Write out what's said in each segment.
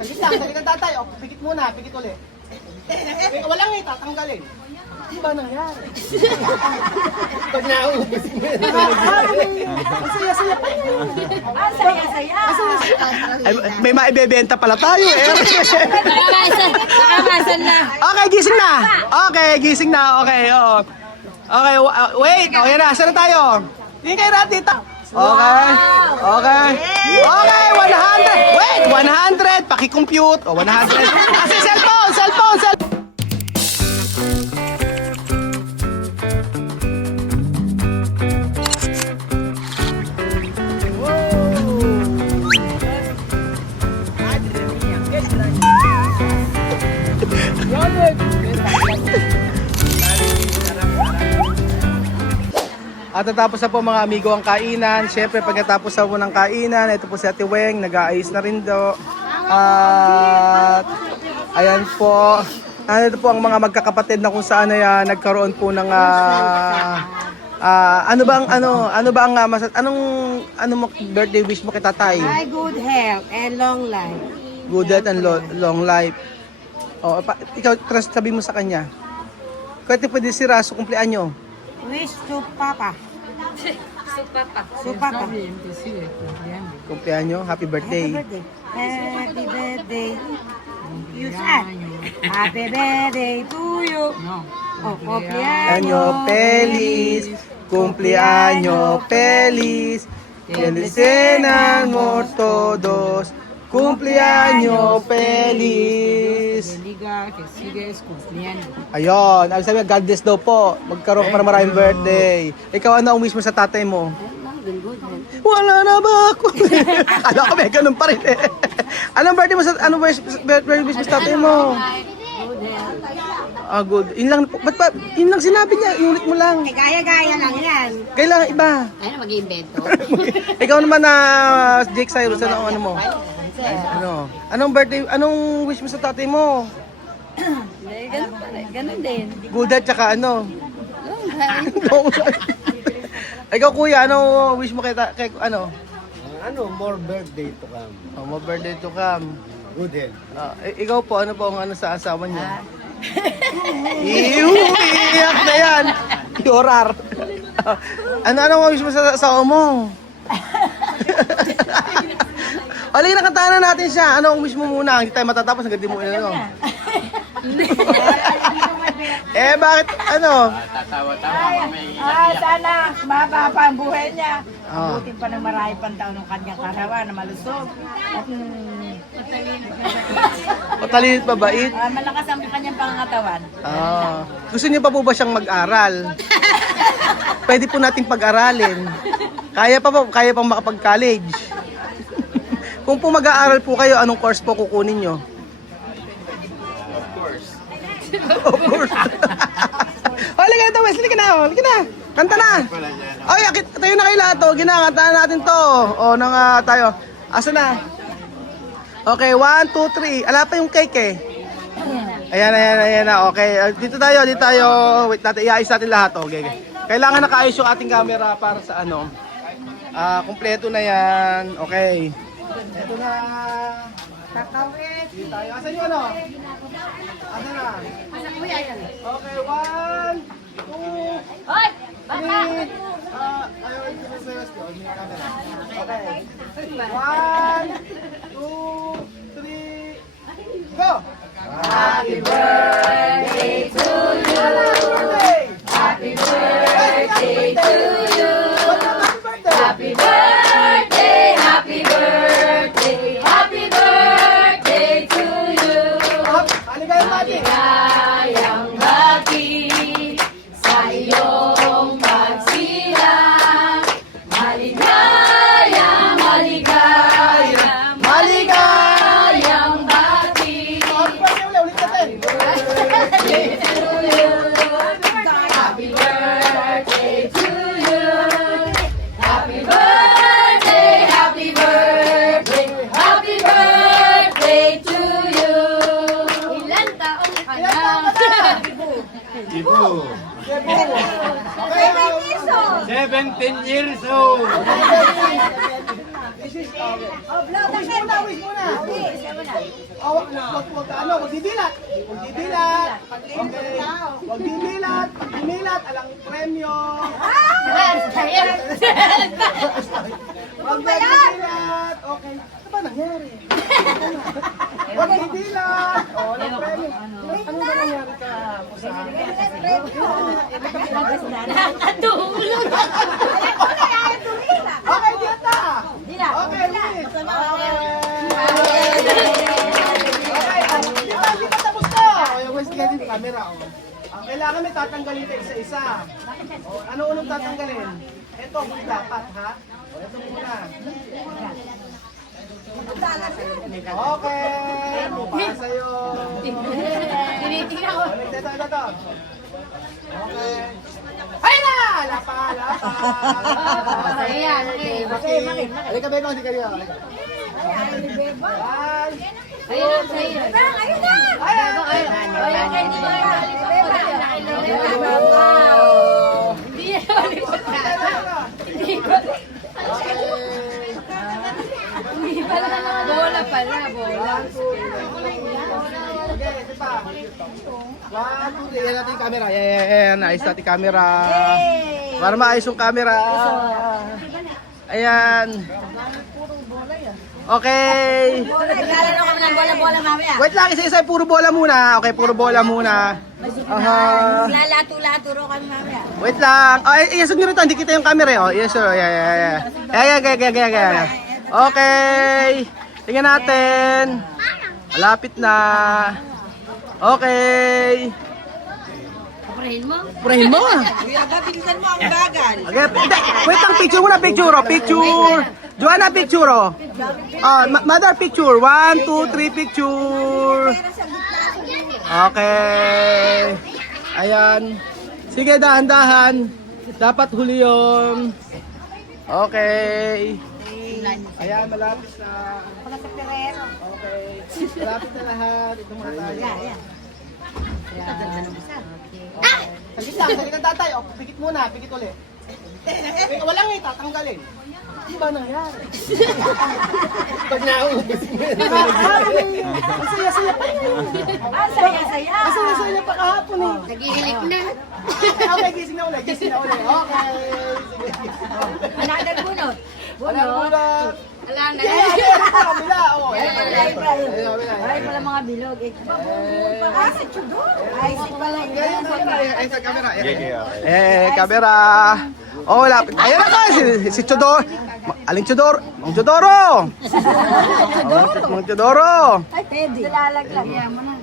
Saglit lang tatay. O, pikit muna, pikit ulit. Walang tatanggalin. Di ba nangyari? Pag nauubos mo yun. Ang saya-saya pa yun. Ang saya-saya. Ay, may maibebenta pala tayo eh. Nakamasan na. Okay, gising na. Okay, oo. Okay, wait. Okay na, saan na tayo? Hindi kayo natin dito. Okay. 100. Wait, 100. Paki-compute. O, 100. Kasi cellphone. At natapos na po mga amigo ang kainan. Siyempre pagkatapos na po ng kainan, ito po si Ate Weng, nag-aayos na rin do. At ayan po. Ito po ang mga magkakapatid na kung saan ay nagkaroon po ng anong birthday wish mo kay tatay? Ay, good health and long life. Good health and long life. Oh, ikaw sabi mo sa kanya. Kahit pwede si Raso kumpleanyo. Wish to Papa. Su Papa. Kumpleanyo, happy birthday. Happy birthday. You said. Happy birthday to you. Oh, Año feliz, cumpleaños feliz, que le cenamos todos, cumpleaños feliz. Que sigues cumpliendo. Ayun, ang sabi, God bless daw po, magkaroon para maraming birthday. Ikaw, ano ang wish mo sa tatay mo? Wala na ba ako? Alam ko, may ganun pa rin eh. Anong birthday mo sa, birthday wish mo sa tatay mo? Ah, good. Yun lang, ba't pa, yun lang sinabi niya, iulit mo lang. Gaya-gaya lang yan. Kailangan iba. Ayun, mag-iimbento. Ikaw naman na Jake Cyrus, ano mo? Anong birthday, anong wish mo sa tatay mo? Ganun din. Good at saka ano? Ikaw kuya, ano wish mo kay ano? More birthday to come. Oh, more birthday to come. Good health. Ikaw po, ano po ang ano sa asawa niya? Iyak na yan. Yorar. Ano wish mo sa asawa mo? Alin, nakantahan na natin siya. Ano ang wish mo muna? Hindi tayo matatapos hanggang di mo ano. Bakit ano? Sana mahaba pa ang buhay niya. Oh. Buti pa ng marami pang taon ng kanyang karawan na malusog. At Matalinit mabait. malakas ang kanyang pangangatawan. Gusto niyo pa po ba siyang mag-aral? Pwede po natin pag-aralin. Kaya pang makapag-college. Kung po mag-aaral po kayo, anong course po kukunin nyo? Of course. Halika na to, Wes. Halika na. Kanta na. Ay, tayo na kayo lahat to. Ginakanta natin to. O, tayo. Asa na? Okay, 1, 2, 3. Ala pa yung cake eh. Ayan na. Okay, dito tayo. Wait natin, iayos natin lahat. Okay. Kailangan nakaayos yung ating camera para sa ano. Kompleto na yan. Okay. Ito na. Kakawin. Dito tayo. Asan yung ano? Asan na? Okay, 1, 2, Hoy! 3. Ayaw ito sa West. Okay. 1, 2, 3. Go! Happy birthday to you. Happy birthday to you. Happy birthday, happy birthday, happy birthday to you. Maligayang bati sa iyong pagsilang. Maligayang bati. Happy birthday to you. Happy birthday to you. Happy birthday, happy birthday, happy birthday to you. Ilan taong ka na? Ibu. 17 years old. 17 years old. wishes. Okay. Wish muna, wish muna. Wag didilat. Wag didilat. Okay. Wag didilat. Pag dinilat, alang premyo. Wag didilat. Okay. Ano ba nangyari? Wag didilat. Oh, alang premyo. Ano ba nangyari ka? Nakatulog. Okay, dilat na. Okay, wish. Okay, hindi pa tapos na. Okay, Wes, tingnan din yung camera. Kailangan may tatanggalin ka isa-isa. Ano unang tatanggalin? Ito, muna dapat, ha? Ito muna. Okay, para sa'yo. Tinitingnan ko. Ito. Okay. Ay na! Lapa! Ayan, okay. Halika, Bebang, hindi ka rin. One. Ayun, sa'yo. Hindi niya malipot ka. Hindi ko. Hindi pala. Bola pala, bola. Okay, ito pa. 1, 2, 3. Yan natin yung camera. Yan. Ayos natin yung camera. Para maayos yung camera. Ayan. Okay. Naglalaro kami ng bola-bola mamaya. Wait lang, isa-isa. Puro bola muna. Okay, puro bola muna. Aha. Lalato-lato ro kami mamaya. Wait lang. Oh, iasog nyo rin ito. Hindi kita yung camera. Oh, yes, sir. Yeah. Okay. Tingnan natin. Malapit na. Okay. Purahin mo? Purahin mo. Kuya, bilisan mo ang bagal. Okay, wait lang, picture muna, picture. Joanna, picture. Mother, picture. 1, 2, 3, picture. Okay. Ayan. Sige, dahan-dahan. Dapat huli yun. Okay. Ayan, malapit na. Okay. Malapit na lahat. Ito muna tayo. Saglit lang, tatay. O, pikit muna, pikit ulit. Walang itatanggalin. Di ba nangyari? Pag nauubos mo yun. Ang saya-saya pa yun. Ang saya-saya. Ang saya-saya pa kahapon eh. Nagihilik na. Okay, gising na ulit. Okay, sige. Another bunot. Walang bunot. Wala na. Kabila, oh. Ay, pala mga bilog. Si Chudor. Ay, si pala. Ay, sa camera. Camera. Oh, wala. Ayan na ka, si Chodor. Aling Chodor? Mang Chodoro. Mang Chodoro. Ay, Teddy. Lalaglag.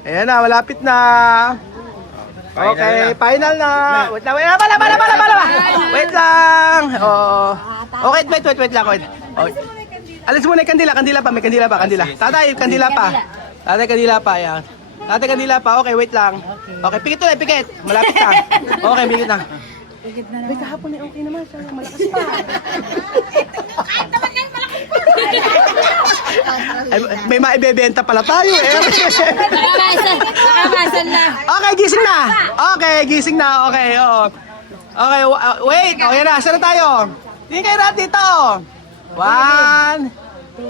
Ayan na, malapit na. Okay, final na. Wait lang, bala. Wait lang. Oh. Okay, wait lang. Oh. Alis muna yung kandila pa, may kandila pa. Tatay, kandila pa. Ayan. Tatay, kandila pa. Okay, wait lang. Okay, pikit. Malapit na. Okay, pikit na. Wait, kahapon eh, okay naman. Siya, malakas pa. Kahit naman yan, malakas pa. Ay, may maibebenta pala tayo eh. Nakamasan na. Okay, gising na. Okay, oo. Okay, wait. O, yan na. Saan na tayo? Tingin kayo natin dito. 1, 2,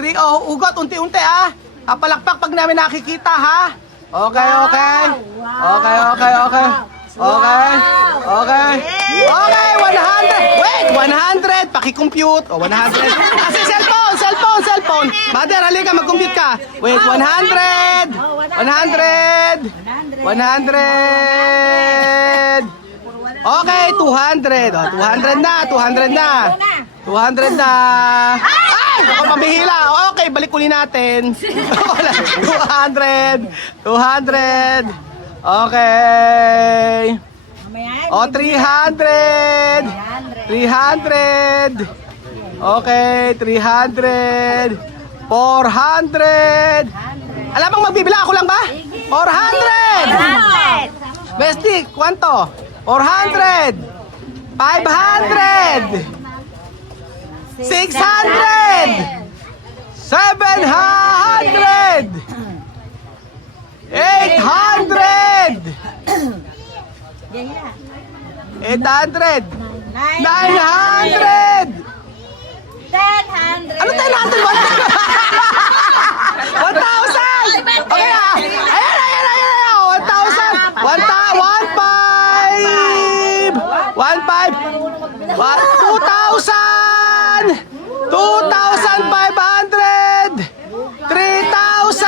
3. Oh, ugot. Unti-unti ah. Papalakpak pag namin nakikita ha. Okay. Okay, 100. Wait, 100. Paki-compute. Oh, 100. Kasi cellphone. Mother, halika, mag-compute ka. Wait, 100. 100. Okay, 200. Oh, 200 na. 200 na. Ay, ako mabihila. Okay, balik uli natin. 200. Okay. O, 300. Okay, 300. 400. Alam bang magbibila ako lang ba? 400. Bestie, kwanto? 400. 500. 600. 700. 800. 800. 900! 1000. Ano 1000? 1,000! Okay na! Ayan! 1,000! 1,500! 2,000! 2,500! 3,000!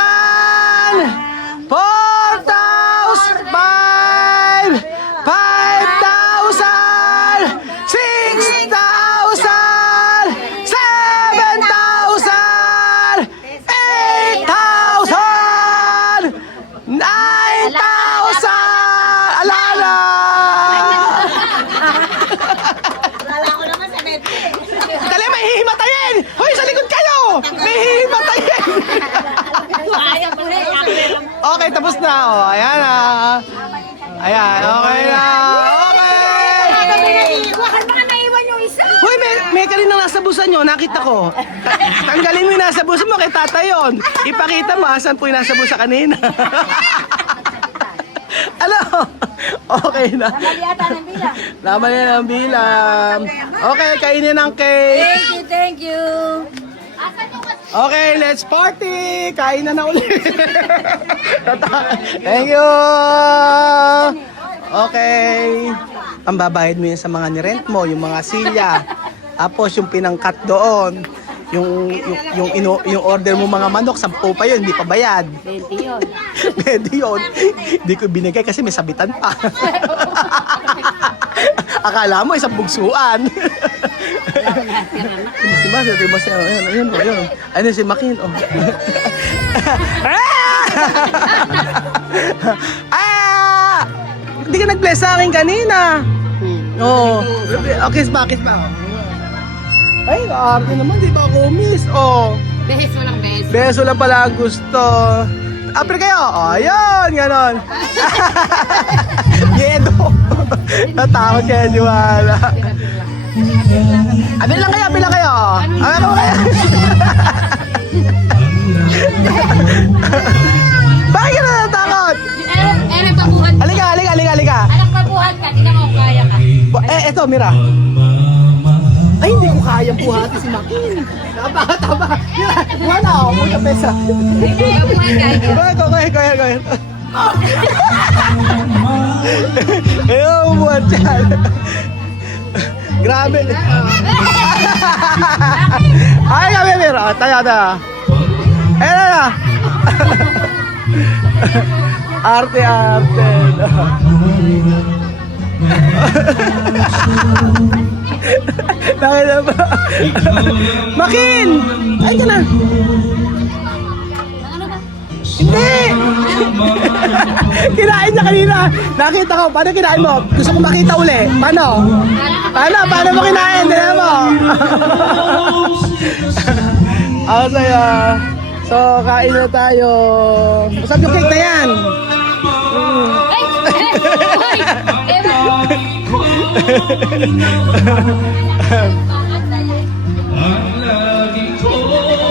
4,000! 5,000! 6,000! 7,000! 8,000! 9,000! Alala! Wala ko naman sa net. Dali, may hihimatayin! Hoy, sa likod kayo! May hihimatayin! Ayaw ko rin. Okay, tapos na. Oh, ayan na. Ayan, okay na. Okay! Bakit mga naiwan yung isa? Hoy, may kaninang nasa busan nyo, nakita ko. Tanggalin mo yung nasa busan mo, kay tatay yun. Ipakita mo, asan po yung nasa busa kanina. Ano? Okay na. Mali ata ng bilang. Laman yan ang bilang. Okay, kainin ang cake. Thank you. Okay, let's party! Kain na ulit. Thank you! Okay. Ang babayad mo yun sa mga nirent mo, yung mga silya. Tapos yung pinangkat doon. Yung order mo mga manok, 10 pa yun, hindi pa bayad. 20 yun. 20 yun. Hindi ko binigay kasi may sabitan pa. Akala mo isang bugsuan. Si Boss, ayun po, ayun. Ayun si Makin, oh. Ah! Hindi ka nag-bless sa akin kanina. Oo. Okay, bakit ba? Ay, arte naman, di ba ako miss? Oh. Beses mo ng beses. Beso lang pala ang gusto. Apre kayo? Oh, ayun, ganon. Yedo. Natakot kaya Juwala. Bilang kayo, bilang kayo. Ano kayo? Bakit ka na natakot? Nagpabuhat. Halika. Anak, pabuhat ka. Tingnan mo kung kaya ka. Eto, Mira. Ay, hindi ko kaya buhati si Makin. Tama. Mira, wala ako. Puta pesa. Go ahead. Ayaw, buhat dyan. Grabe. Ay, kami, Mira. Tayo. Ayan na. Arte. Nakita ba? Makin! Ay, ka na. Hindi! Kinain niya kanina. Nakita ko. Paano kinain mo? Gusto ko makita uli. Paano? Paano mo kinain? Tignan mo. Ako sa'yo. So, kain na tayo. Masarap yung cake na yan.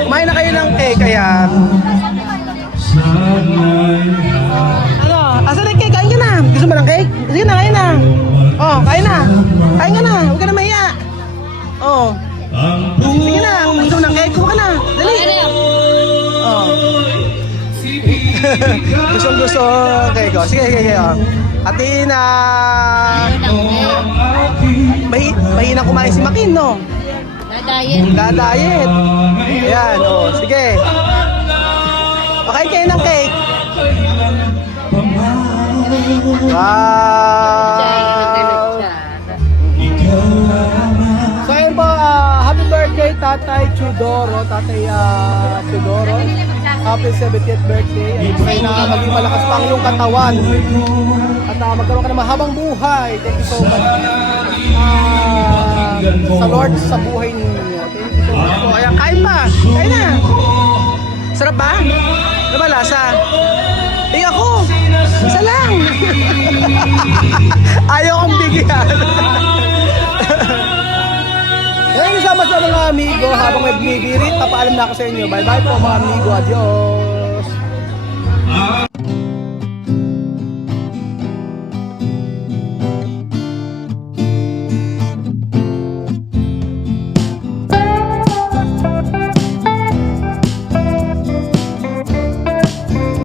Kumain na kayo ng cake, kaya... Ano? Asan yung cake? Kain ka na. Gusto mo ng cake? Sige na, kain na. Oh, kain na. Kain ka na. Huwag ka na mahiya. Oh. Sige na. Kung gusto mo ng cake, kuha ka na. Dali. Oh. Gusto. Okay, go. Sige. Oh. Atina. Mahina kumain si Makin, no? Dadayet. Ayan, oh. Sige. Okay, kayo ng cake. Wow. So ayun po, happy birthday Tatay Chudoro. Chudoro. Happy 70th birthday. Ayun, pray na maging malakas pa ang iyong katawan. At magkaroon ka ng mahabang buhay. Thank you so much. Sa Lord, sa buhay ninyo. Thank you so much po. Ayan, kain pa. Kain na. Sarap ba? Ano ba lasa? Ako! Isa lang! Ayaw kong bigyan. Ngayon sama sa mga amigo, habang may binibirit, papaalam na ako sa inyo. Bye-bye po mga amigo. Adios!